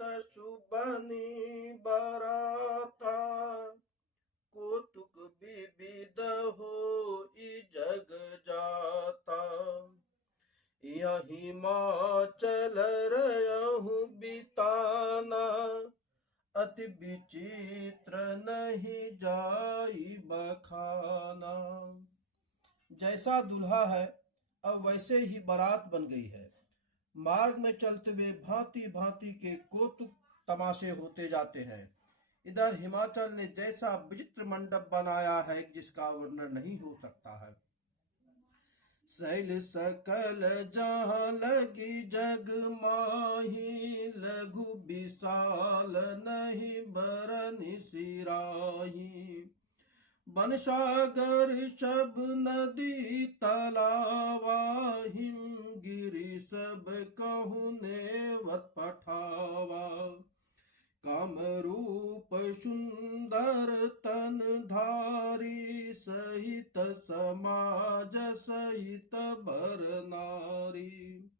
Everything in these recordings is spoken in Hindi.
शुभनी बराता, कौतुक विविध होई जग जाता। यह हिमाचल रहूं बिताना, अति विचित्र नहीं जाई बखाना। जैसा दूल्हा है अब वैसे ही बारात बन गई है। मार्ग में चलते हुए भांति भांति के कौतुक तमाशे होते जाते हैं। इधर हिमाचल ने जैसा विचित्र मंडप बनाया है जिसका वर्णन नहीं हो सकता है। शैल सकल जहाँ लगी जग माही, लघु विशाल नहीं बरनि सिराही। वन सागर सब नदी तलावा, हिम गिरि सब कहूँ नेवत पठावा। काम रूप सुंदर तन धारी, सहित समाज सहित बर नारी।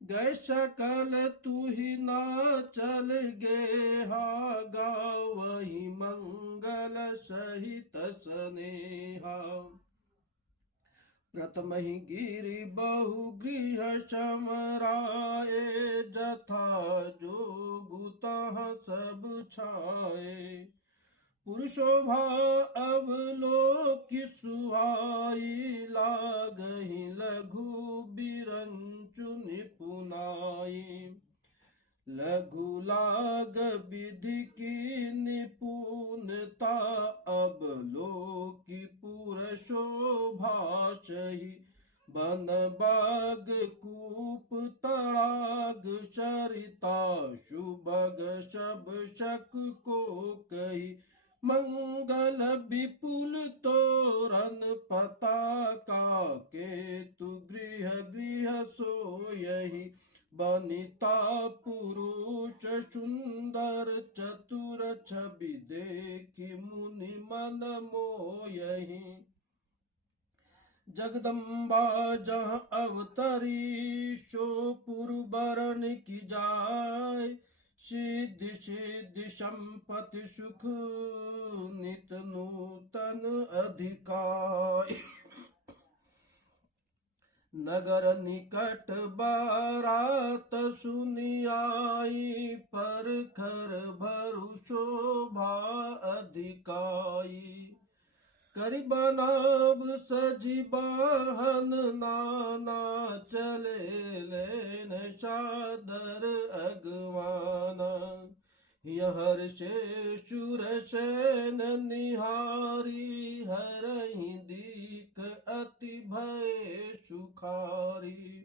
गए सकल तू ही ना चल गेहा, गावही मंगल सहित स्नेहा। प्रथम ही गिरि बहु गृह समराए, जथा जोगु तहाँ सब छाए। पुरुषोभा अवलोकि सुहाई, लागहि लघु बिरंचु निपुनाई। लघु लाग विधि की निपुणता, अब लोकी पुर शोभाशही। बन बाग कूप तड़ाग सरिता, शुभग सब शक को कही। मंगल विपुल तोरण पताका, केतु गृह गृह सोयहि। बनिता पुरुष सुंदर चतुर, छवि देखी मुनि मन मोयहि। जगदम्बा जहाँ अवतरी, सो पुरबरन की जाय। सिद्धि सिद्धि संपत्ति सुख, नित नूतन अधिकाय। नगर निकट बारात सुनी आई, परखर भरु शोभा अधिकाई। करि बनाव सजी बाहन नाना, चले लेन सादर अगवाना। यहर से सुरसेन निहारी, हरहि दीक अति भय सुखारी।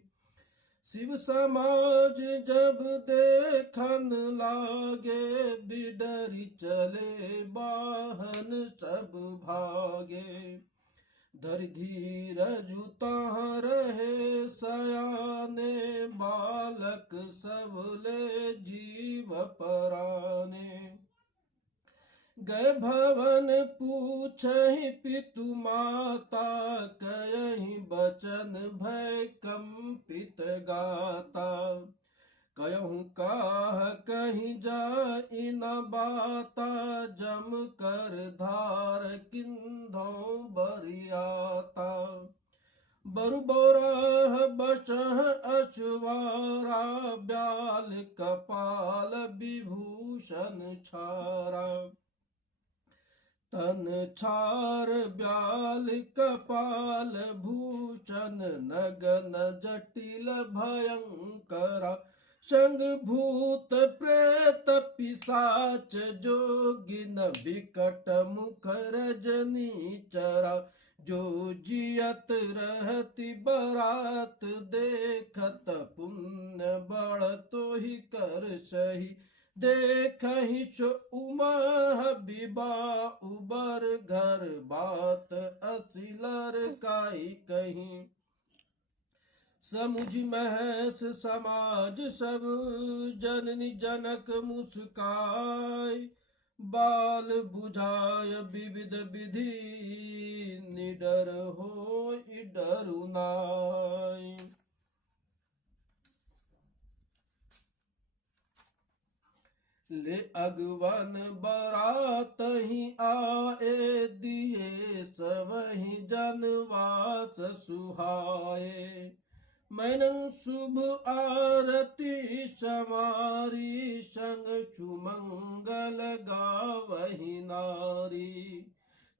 शिव समाज जब देखन लागे, बिडरि चले बाहन सब भागे। धरि धीरजु तहाँ रहे सयाने, बालक सब ले जीव पराने। गए भवन पूछहि पितु माता, कयहि बचन भय कंपित गाता। कहूँ काह कहीं जाई न बाता, जम कर धार किन्धों बरियाता। बरु बोराह बसह अछवारा, ब्याल कपाल विभूषण छारा। तन छार ब्याल कपाल भूषण, नगन जटिल भयंकरा। संग भूत प्रेत पिशाच जोगिन, विकट मुख रजनी चरा। जो जियत रहती बरात, देखत पुण्य बढ़ तो ही कर सही। देखहि सो उमह बिबा उबर, घर बात असिलर काई कहीं। समुझ महेश समाज सब, जननी जनक मुस्काय। बाल बुझाय विविध विधि, निडर होई डरु नाय। ले अगवन बरात ही आए, दिए सबहि जनवास सुहाए। मैनन शुभ आरती समारी, संग सुमंगल गावहि नारी।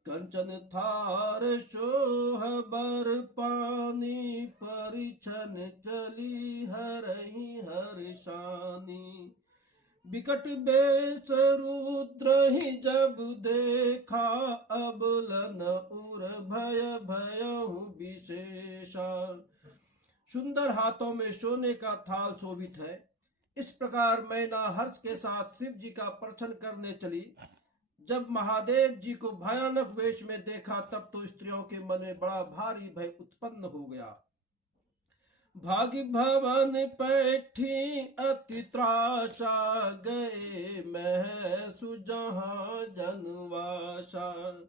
कंचन थार शोह बर पानी, परिछन चली हरहि हर्षानी। बिकट बेस रुद्र ही जब देखा, अबलन उर भय भयहु विशेषा। सुंदर हाथों में सोने का थाल शोभित है। इस प्रकार मैना हर्ष के साथ शिव जी का प्रदर्शन करने चली। जब महादेव जी को भयानक वेश में देखा, तब तो स्त्रियों के मन में बड़ा भारी भय उत्पन्न हो गया। भाग्य भवन पैठी अति त्रासा, गए महसु जहाँ जनवासा।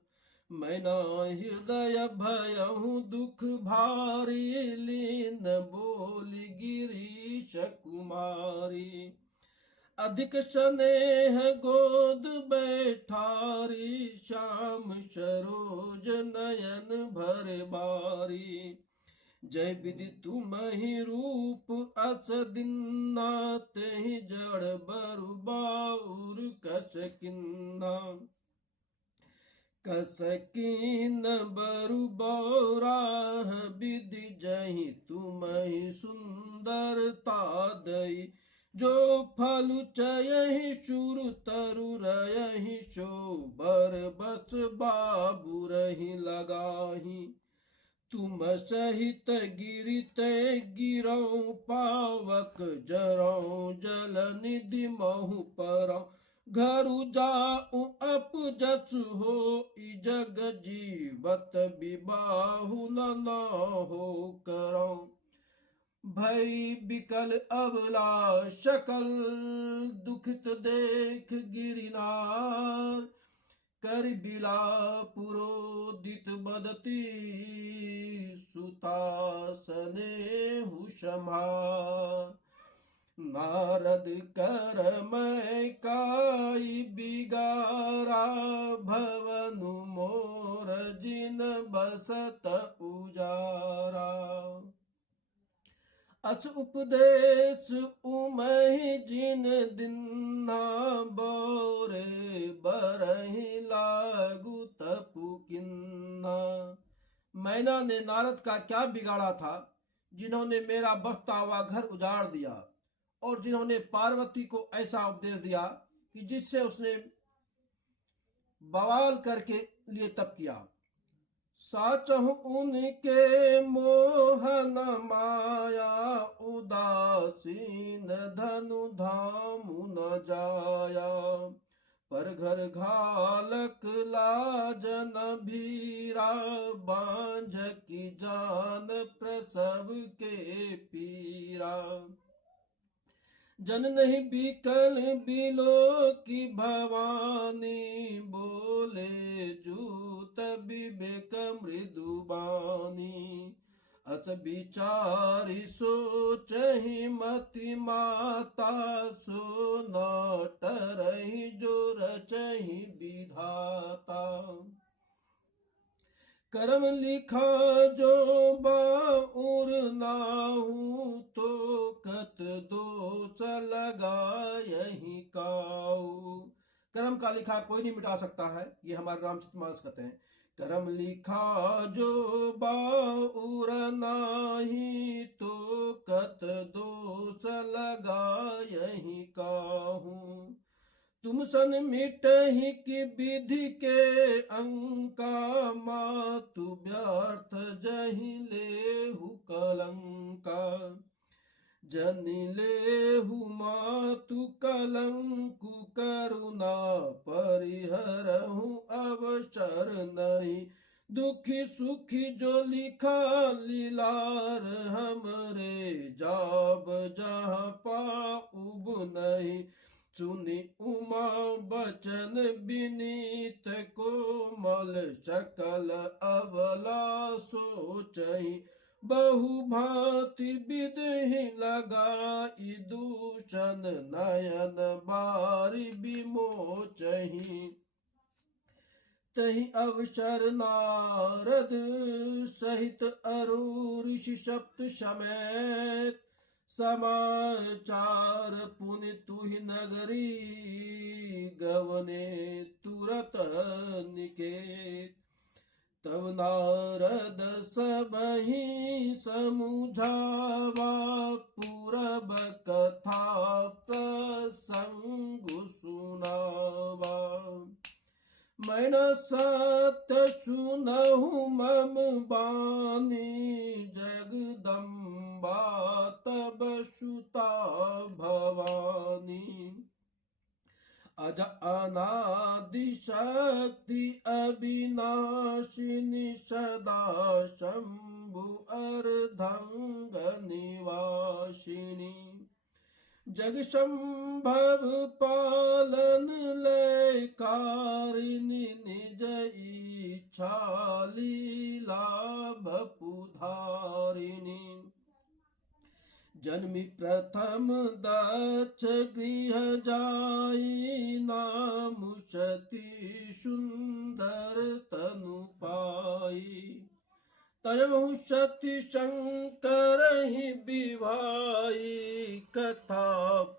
मैना हृदय भयहु दुख भारी, लीन बोली गिरीश कुमारी। अधिक स्नेह गोद बैठारी, श्याम सरोज नयन भर बारी। जय विधि तुम ही रूप अस दिन्ना, तेहि जड़ बरु बाउर कसकिन्ना। कसकीन बरु बौराह, विधि जहि तुम ही सुंदरता दई। जो फलु चयहि शुर तरु रयहि, शो बर बस बाबू रही लगाही। तुम सहित गिरिते गिरौ, पावक जरौ जल निधि महु परौ। घरु जाऊ अपजस हो, जग जीवत विबाहु न हो करौ। भई बिकल अबला शकल, दुखित देख गिरिनार। कर बिला पुरोदित बदती, सुतासने हुषमार। नारद कर मैं काई बिगारा, भवनु मोर जिन बसत उजारा। अस उपदेश उमहि जिन दिन्हा, बोरे बरहि लागू तपु किन्हा। मैना ने नारद का क्या बिगाड़ा था, जिन्होंने मेरा बसता हुआ घर उजाड़ दिया, और जिन्होंने पार्वती को ऐसा उपदेश दिया कि जिससे उसने बवाल करके लिए तप किया। साचहु उनके मोहन माया, उदासीन धनु धामु न जाया। पर घर घालक लाज न भीरा, बांझ की जान प्रसव के पीरा। जन नहीं बिकल बिलो की भवानी, बोले जूत विवेक मृदुबानी। अस विचारी सोचहि मति माता, सो न टरहि जो रचहि विधाता। करम लिखा जो बाउर नाहू, तो कत दोष लगायहि काऊ। कर्म का लिखा कोई नहीं मिटा सकता है, ये हमारे रामचरितमानस कहते हैं। कर्म लिखा जो बाउर नाही, तो कत दोष लगायहि काहू। तुम सन मिटहि की विधि के अंका, मातु व्यर्थ जहि लेहु कलंका। जनि लेहु मातु कलंकु, करुणा परिहरहु अवसर नहीं। दुखी सुखी जो लिखा लीलार, हमरे जाब जहाँ पाउब नहीं। सुनि उमा बचन विनीत, कोमल सकल अबला सोचहि। बहु भांति विधि लगाई दूषण नयन बारी विमोचही। तहि अवसर नारद सहित अरु ऋषि सप्त समेत समाचार पुनि तुहि नगरी गवने तुरत निकेत। तब नारद सबहि समुझावा पूरब कथा प्रसंग सुनावा। मैं न सत्य सुनहु मम बानी जगदम्बा तब सुता भवानी। अज अनादि शक्ति अविनाशिनी सदा शंभु अर्धंग निवासिनी। जग संभव पालन लय कारिणी निज इच्छा लीला बपुधारिणी। जन्मी प्रथम दक्ष गृह जाई नाम सती सुंदर तनु पाई। तयमु सती शंकर ही विवाई कथा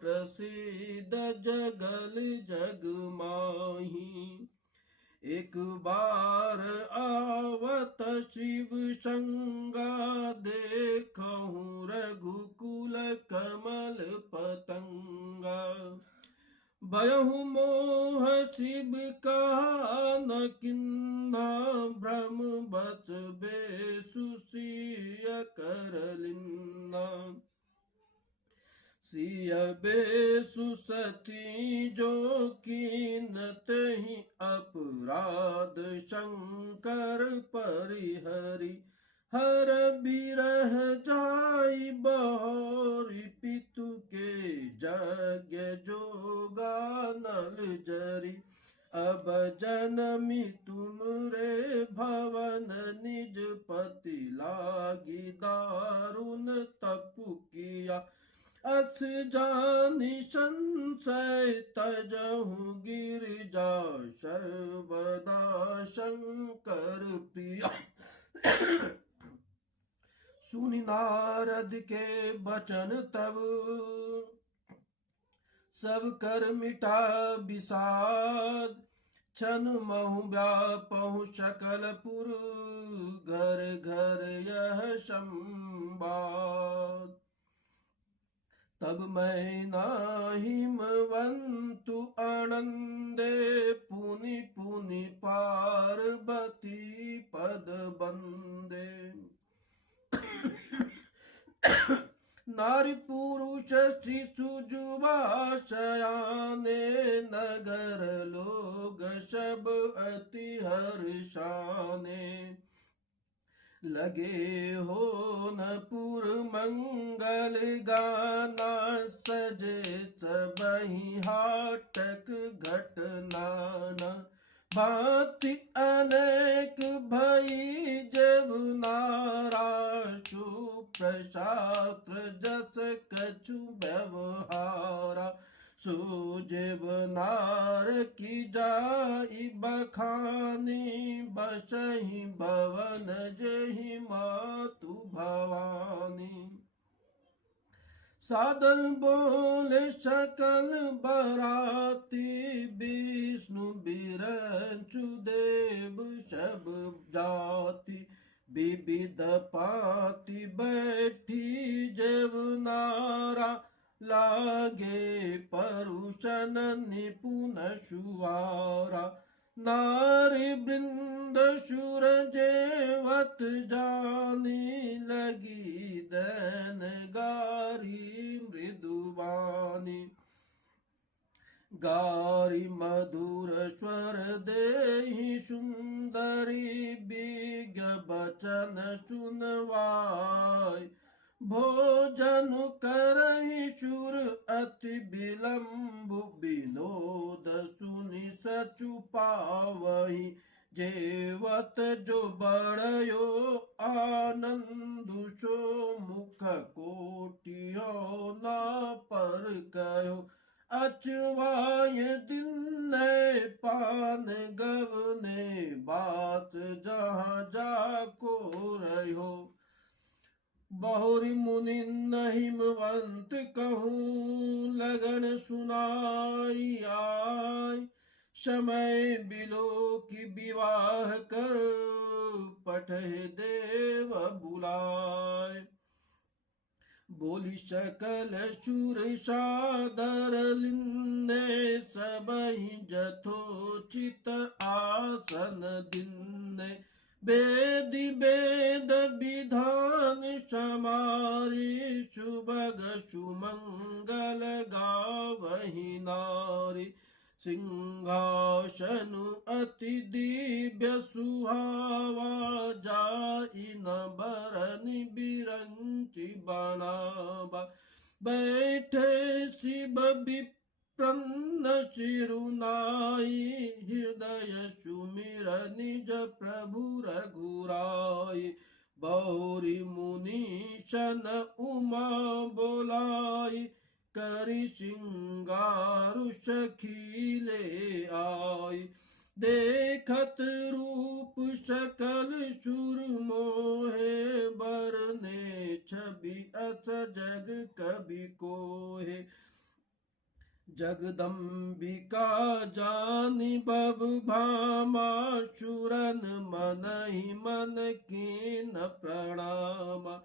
प्रसिद्ध जगल जग माही। एक बार आवत शिव संगा देखहु रघुकुल कमल पतंगा। भयहु मोह शिव का न किन्ना भ्रम बच बेसु सिय करलिन्ना। सिय बेसु सती जो कीनत ही अपराध शंकर परिहरि। हर बिरह जाई बहोरी पितु के यज्ञ जोगा नल जरी। अब जनमी तुमरे भवन निज पति लागी दारुण तपु किया। अथ जानि संशय तजहु गिरिजा सर्वदा शंकर प्रिया। सुनि नारद के बचन तब सब कर मिटा विषाद। क्षण महु व्यापहु सकल पुर घर घर यह संवाद। तब मैं नाहिमवंतु आनंदे पुनि पुनि पार्वती पद बंदे। नारी पुरुष शिशु जुवा शयाने नगर लोग सब अति हर्षाने। लगे हो न पुर मंगल गाना सजे सबहि हाटक घटनाना। भांति अनेक भई जब नारा सुप्रशास्त्र जस कछु व्यवहारा। सुजेव नार की जाई बखानी बसहि भवन जेहि मातु भवानी। सादर बोले सकल बराती विष्णु बिरंचु देव सब जाति। विविध पाति बैठी जब नारा लागे परुषन निपुण सुवारा। नारी वृंद सुर जेवत जानी लगी दैन गारी मृदुवानी। गारी मधुर स्वर देहि सुंदरी विज्ञ बचन सुनवाई। भोजन करहि सुर अति विलंब विनोद सुनि सचु पावहि। जेवत जो बड़यो आनंदु सो मुख कोटियो ना पर कयो अचवाय दिल ने पान गवने बात जहाँ जाको रहो बहुरी मुनि हिमवंत कहूँ लगन सुनाई आय समय बिलो की विवाह कर पठे देव बुलाए बोली सकल शूर सादर लिन्ने सबहि जथोचित आसन दिन्ने वेदि वेद विधान समारी सुभग सुमंगल गावहि नारी सिंहासन अति दिव्य सुहावा जाई न बरनि बिरंचि बनावा बैठे शिव विप्रन्न सिरुनाई हृदय सुमिर निज प्रभु रघुराई बहुरी मुनि शन उमा बोलाई करि सिंगारु सखीले आई देखत रूप सकल सुर मोहे बरने छवि अस जग कवि कोहे जगदम्बिका जानी बब भामा सुरन मनहि मन कीन प्रणामा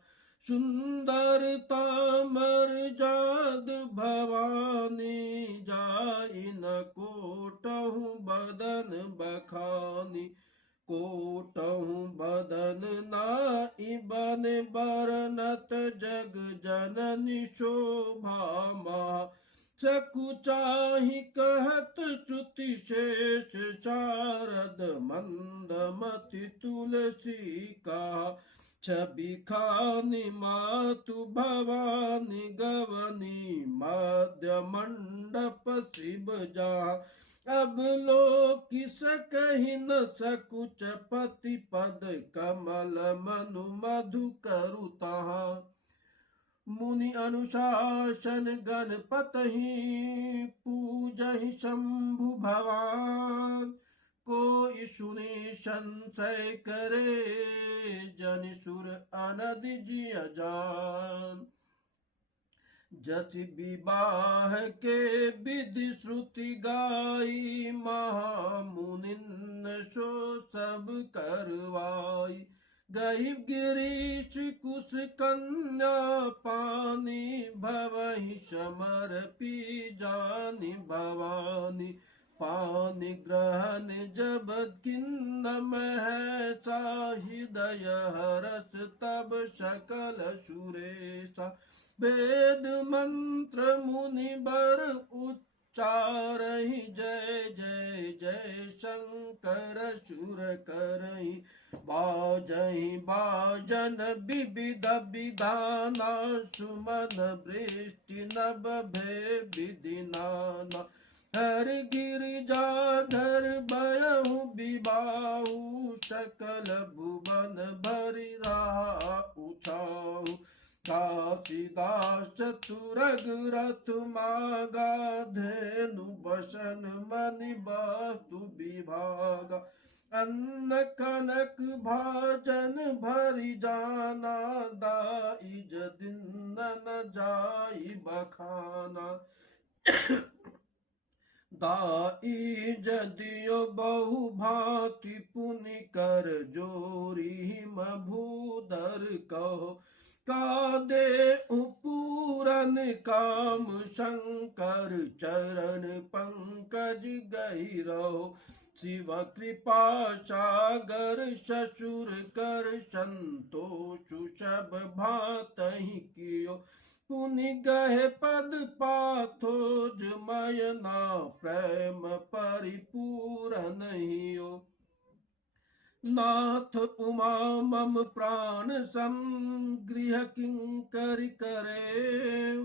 सुंदरता मर्याद भवानी जाइन कोटहु बदन बखानी कोटहु बदन नाई बन बरनत जग जननी शोभा महा सकुचाहि कहत श्रुति शेष शारद मंदमति तुलसी का छवि खानी मातु भवानी गवनी मध्य मंडप शिव जा अब लोक सकहि न सकुच पति पद कमल मनु मधु करु तहा मुनि अनुशासन गणपतहि पूजहि शंभु भवान कोई सुने संशय करे जनि सुर अनदि जिय जान जस विवाह के विधि श्रुति गाई महामुनिन सो सब करवाई गई गिरीश कुश कन्या पानी भवहि समर पी जानी भवानी पानी ग्रहण जब किन्न महसा हृदय हरस तब सकल सुरेशा वेद मंत्र मुनि बर उच्चारहि जय जय जय शंकर सुर करहि बाजहि बाजन विविध विधाना सुमन वृष्टि नभ भे विधि नाना हर गिरिजाधर बयहु विबाहु सकल भुवन भरि रहा उछाहु काशीदास चतुरग रथ मागा धेनु बसन मणि वस्तु विभागा अन्न कनक भाजन भरि जाना दाई जदिन न जाई बखाना दाई जदियो बहु भांति पुनि कर जोरी हिम भूधर कहो का दे पूरन काम शंकर चरण पंकज गहिरो शिव कृपा सागर ससुर कर संतोष सब भातहि कियो पुनि गहे पद पाथोज मयना प्रेम परिपूरन हियो नाथ उमा मम प्राण सम गृह किंकर करे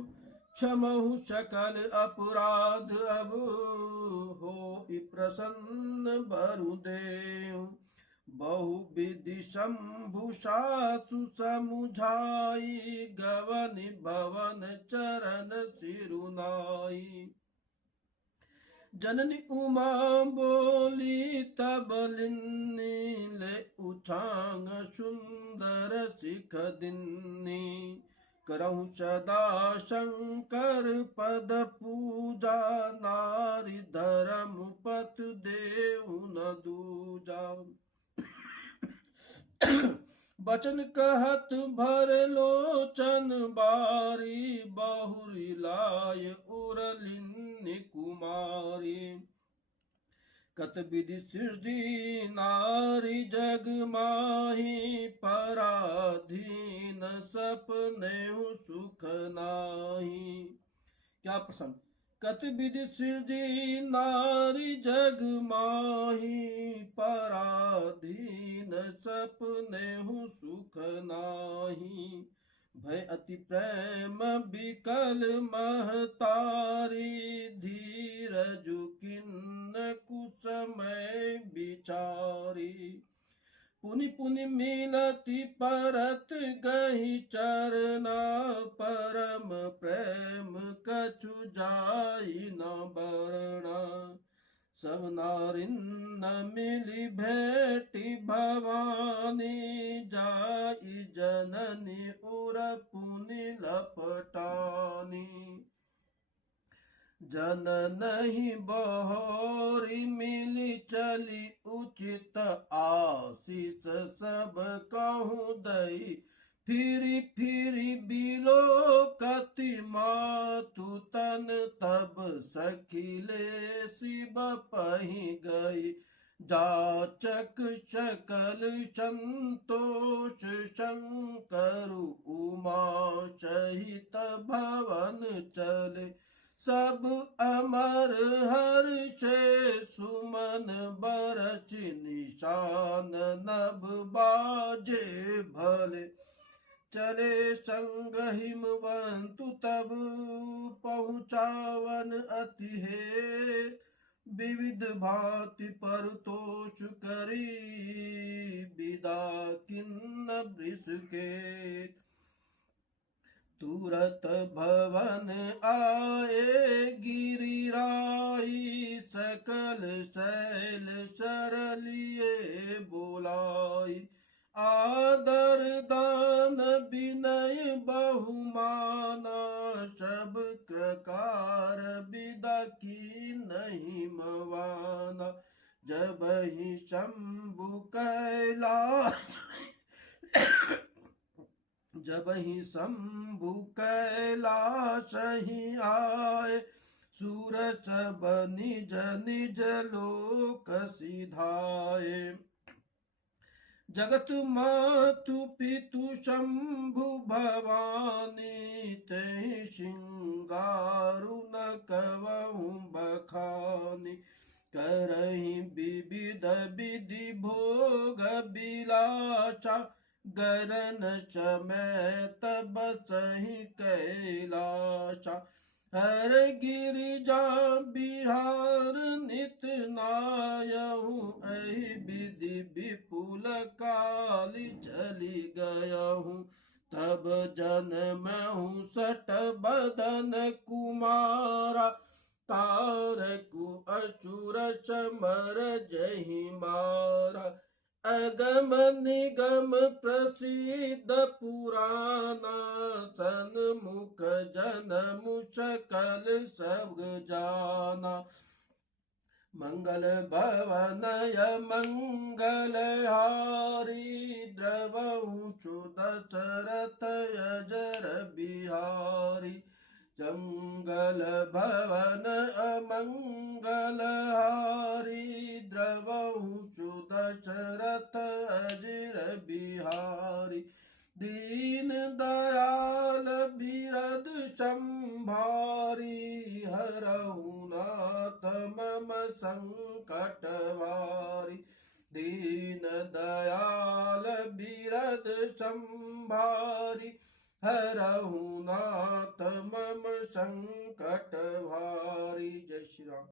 क्षमहु सकल अपराध अब हो प्रसन्न बरुदेव बहुविधि शंभु सासु समुझाई गवन भवन चरण सिरुनाई जननी उमा बोली तब लिन्नी ले उछांग सुंदर सिख दिन्नी करहु सदा शंकर पद पूजा नारी धर्म पत देव न दूजा बचन कहत भर लोचन बारी बहुरी लाय उरलिन्नी कुमारी कत विधि सृजी नारी जग माही पराधीन सपने सुख नाही। क्या प्रसंग। कत विधि सृजी नारी जग माही पराधीन सपने सुख नाही भय अति प्रेम बिकल महतारी धीरज किन्न कुसमय बिचारी पुनि पुनि मिलती परत गही चरना परम प्रेम कछु जाई न बरना सब नारिन मिली भेटी भवानी जाई जननी उर पुनि लपटानी जन नहीं बहोरी मिली चली उचित आशीष सब कहूँ दई फिरी फिरी बिलो कति मातु तन तब सखिले शिव पही गई जाचक सकल संतोष शंकर उमा सहित भवन चले सब अमर हर्षे सुमन बरच निशान नभ बाजे भले चले संग हिमवंतु तब पहुँचावन अति हे विविध भांति परतोष करी विदा किन्न वृष के तुरत भवन आए गिरिराई सकल शैल सरलिए बोलाई आदर दान विनय बहुमाना सब प्रकार विदा की नहीं मवाना जब ही शंभु कैलाश जब ही शंभु कैलाश ही आए सूर सब निज निज लोक सिधाए जगत मातु पितु शंभु भवानी ते श्रृंगारु न कवहु बखानी करहि विविध विधि भोग बिलासा गरन समेत बसहि कैलासा हर गिरिजा बिहार नित नायहु एहि विधि विपुल काली चली गयहु तब जन्महु सट बदन कुमारा तारकु असुर समर जहि मारा अगम निगम प्रसिद्ध पुराना सन्मुख जनमु सकल सब जाना मंगल भवनय मंगल हारी द्रवहु दशरथ अजर बिहारी जंगल भवन अमंगल हारी द्रवहु दशरथ अजर बिहारी दीन दयाल बिरद संभारी हरहु नाथ मम संकट वारी दीन दयाल बिरद संभारी हरहु नाथ मम संकट भारी। जय श्री राम।